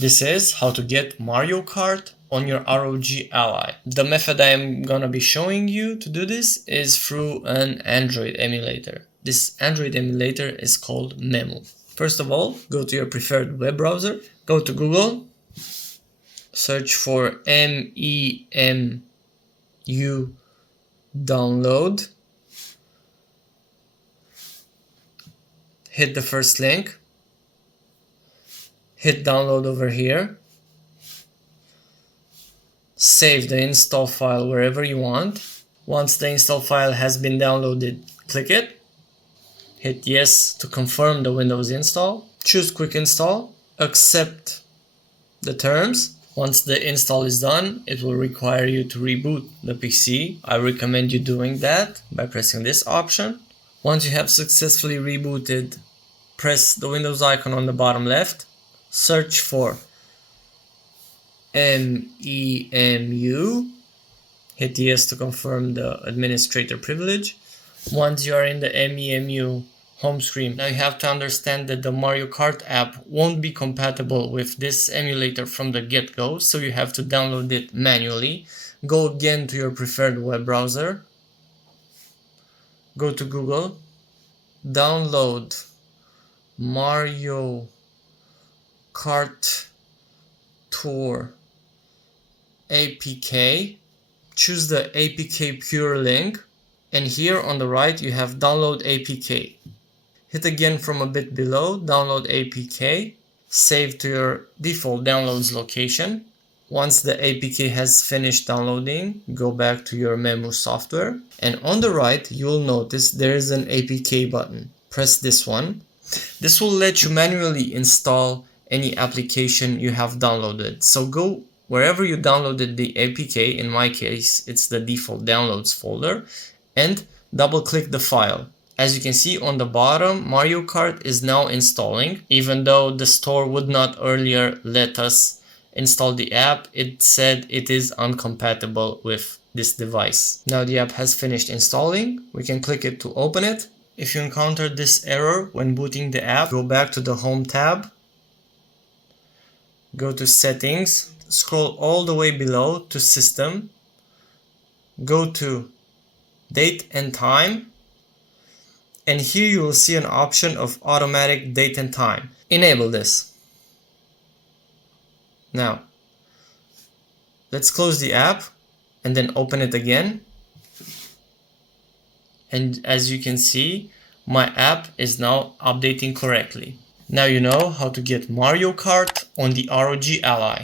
This is how to get Mario Kart on your ROG Ally. The method I am gonna be showing you to do this is through an Android emulator. This Android emulator is called Memu. First of all, go to your preferred web browser, go to Google, search for MEMU download, hit the first link, hit download over here, save the install file wherever you want. Once the install file has been downloaded, click it, hit yes to confirm the Windows install, choose quick install, accept the terms. Once the install is done, it will require you to reboot the PC. I recommend you doing that by pressing this option. Once you have successfully rebooted, press the Windows icon on the bottom left, search for MEMU, hit yes to confirm the administrator privilege. Once you are in the MEMU home screen, now you have to understand that the Mario Kart app won't be compatible with this emulator from the get-go, so you have to download it manually. Go again to your preferred web browser, go to Google, download Mario Kart Tour APK, choose the APK pure link, and here on the right you have download APK. Hit again from a bit below, download APK, save to your default downloads location. Once the APK has finished downloading, go back to your Memu software, and on the right you will notice there is an APK button. Press this one. This will let you manually install any application you have downloaded. So go wherever you downloaded the APK, in my case it's the default downloads folder, and double click the file. As you can see on the bottom, Mario Kart is now installing. Even though the store would not earlier let us install the app, it said it is uncompatible with this device. Now the app has finished installing. We can click it to open it. If you encounter this error when booting the app, go back to the Home tab, go to Settings, scroll all the way below to System, go to Date and Time, and here you will see an option of automatic date and time. Enable this. Now, let's close the app and then open it again. And as you can see, my app is now updating correctly. Now you know how to get Mario Kart on the ROG Ally.